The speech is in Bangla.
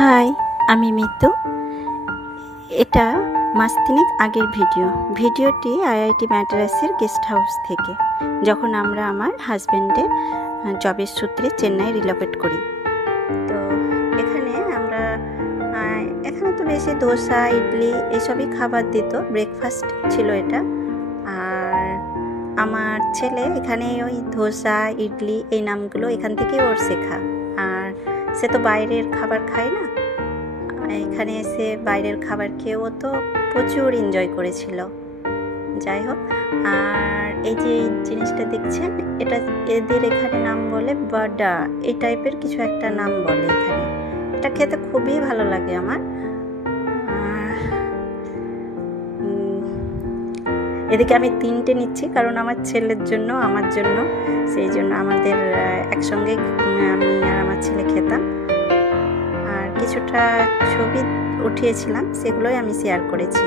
হাই, আমি মিতু। এটা মাস তিনেক আগের ভিডিওটি আইআইটি ম্যাড্রাসের গেস্ট হাউস থেকে, যখন আমরা আমার হাজব্যান্ডের জবের সূত্রে চেন্নাই রিলোকেট করি। তো এখানে তো বেশি ধোসা, ইডলি এসবই খাবার দিত, ব্রেকফাস্ট ছিল এটা। আর আমার ছেলে এখানে ওই ধোসা, ইডলি এই নামগুলো এখান থেকে ওর শেখা। আর সে তো বাইরের খাবার খায় না, এখানে এসে বাইরের খাবার খেয়েও তো প্রচুর এনজয় করেছিল। যাই হোক, আর এই যে জিনিসটা দেখছেন, এটা এদের এখানে নাম বলে বাডা, এই টাইপের কিছু একটা নাম বলে এখানে। এটা খেতে খুবই ভালো লাগে আমার। এদিকে আমি 3টে নিচ্ছি, কারণ আমার ছেলের জন্য, আমার জন্য, সেই জন্য আমাদের একসঙ্গে আমি আর আমার ছেলে খেতাম। আর কিছুটা ছবি উঠিয়েছিলাম, সেগুলোই আমি শেয়ার করেছি।